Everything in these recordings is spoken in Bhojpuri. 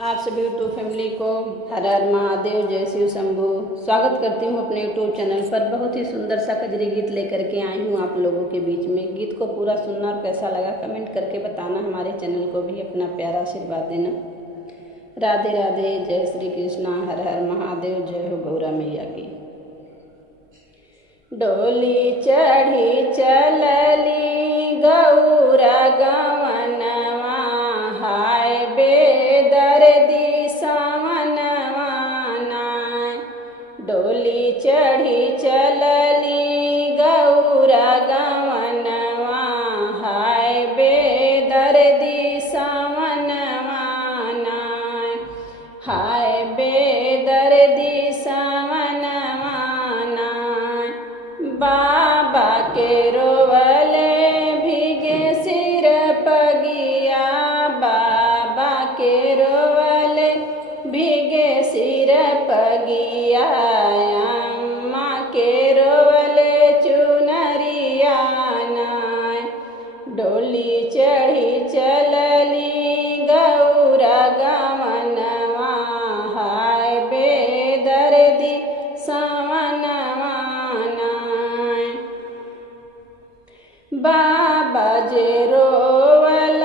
आप सभी यूट्यूब फैमिली को हर हर महादेव, जय शिव शंभू। स्वागत करती हूँ अपने यूट्यूब चैनल पर। बहुत ही सुंदर सा कजरी गीत लेकर के आई हूँ आप लोगों के बीच में। गीत को पूरा सुनना और कैसा लगा कमेंट करके बताना। हमारे चैनल को भी अपना प्यारा आशीर्वाद देना। राधे राधे, जय श्री कृष्णा, हर हर महादेव, जय हो गौरा मैया की। डोली चढ़ी चलली गौरा गवनवा, हाय बेदर्दी सावनवा नाय। डोली चढ़ी चलली गौरा गवनवा, हाय बेदर्दी सावनवा नाय। हाय बेदर्दी सावनवा नाय। बाबा के रोवले भीगे सिर पगिया, बाबा के रोवले भीगे सिर पगिया। अम्मा के रोवले चुनरिया नाय। डोली चढ़ी चलली गौरा गवनवा, हाय बेदर्दी सावनवा नाय। बाबा जे रोवल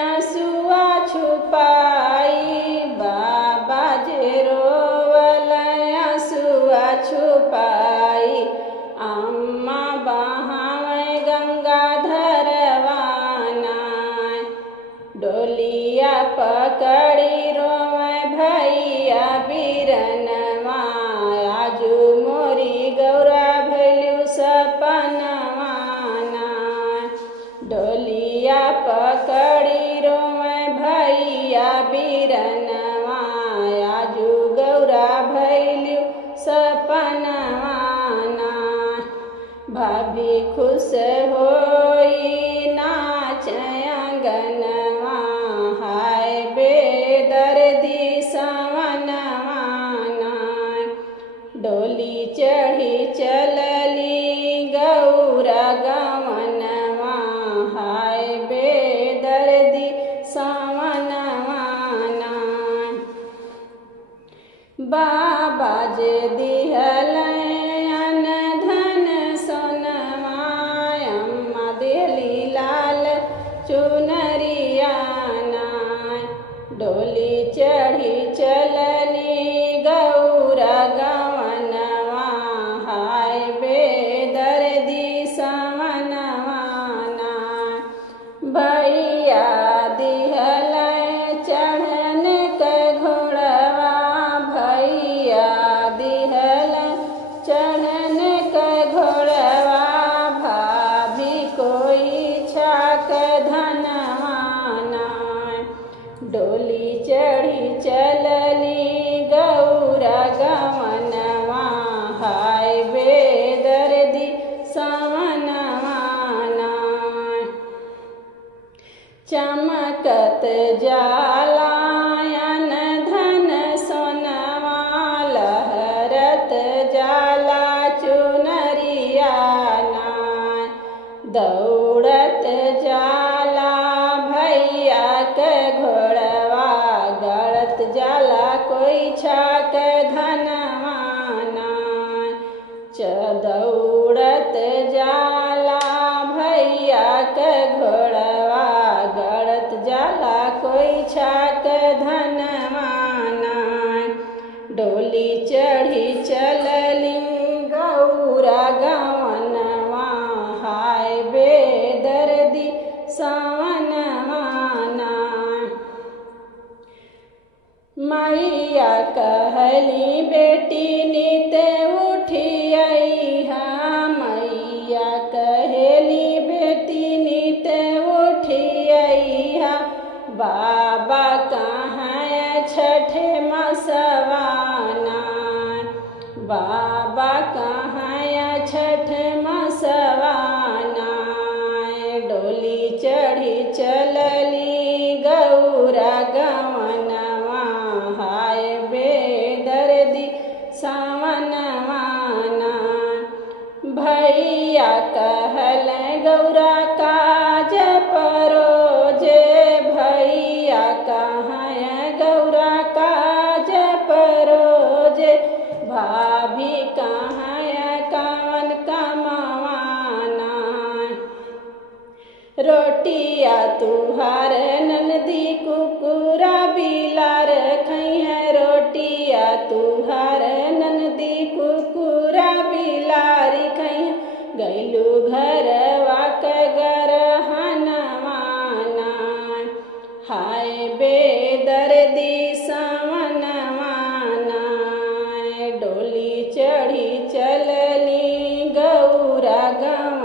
आंसुआ छुपाई, बाबा जे रोवल आंसुआ छुपाई। अम्मा बहावे गंगाधरवा नाय। डोलिया पकड़ी रोवे भैया बीरनवा, आजू मोरी गौरा भैलू सपनवा नाय। डोलिया पकड़ी रोवे भैया बीरनवा, आजू गौरा भैलू सपनवा नाय। भाभी खुश होई नाच अंगनवा, हाय बेदर्दी सावनवा नाय। डोली चढ़ी चलली गौरा गवनवा, हाय बेदर्दी सावनवा नाय। बाबा जे दिहल अन धन सोनवा, अम्मा देली लाल चुनरिया नाय। डोली चढ़ी चलली गौरा गवनवा, हाय बेदर्दी सावनवा नाय। भैया दिहल चढ़न के घोड़वा, भैया दिहल चढ़न के घोड़वा। भाभी कोई छाक धनवा नाय। डोली चढ़ी चलली गौरा गवनवा, हाय बेदर्दी सावनवा नाय। चमकत जाला अन धन सोनवा, लहरत जाला चुनरिया नाय। दौड़त जाला भैया के घोड़वा, गड़त जाला कोई छाक धनवा नाय। दौड़त जाला भैया के घोड़वा, गड़त जाला कोई छाक धनवा नाय। डोली चढ़ी चलली गौरा गवनवा, हाय बेदर्दी सावनवा नाय। मैया कहली बेटी नित उठियैहा, मैया कहेली बेटी नित उठियैहा। बाबा कहाँ छठ मसवा नाय। बाबा कहाँ छठ मसवा नाय। डोली चढ़ी चलली गौरा गवनवा, हाय बेदर्दी सावनवा नाय। भैया कहल गौरा काज परोजे, भैया कहाँ गौरा रोटिया तुहार ननदी कुकुरा बिलार खई है। रोटिया तुहार ननदी कुकुरा बिलारी खई है। गैलू घरवा के गरहनवाना हाय बेदर्दी सवनवाना। डोली चढ़ी चलली गौरा गम